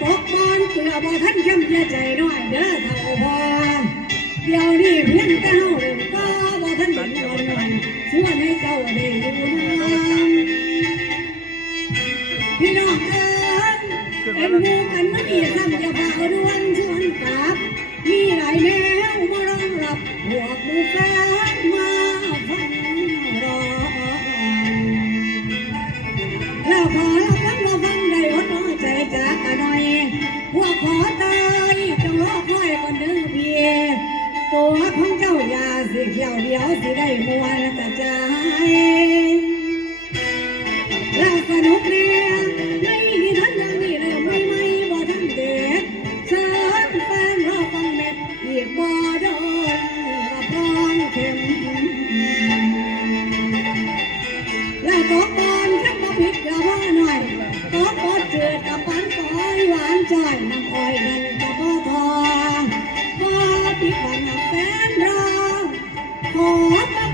ปกบอลเกลือบอท่านเข้มเพีใจน้อยเด้อเท่าพรเดี๋ยวนี้เพียงเจ้าก็บอท่านเห็นนอนนอนช่วยให้เจ้าได้ดูหน้นพี่น้องเอิ้นเป็นดูกันมาดีซ้ำจะพ เจ้าอ是来玩สี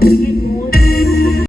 你。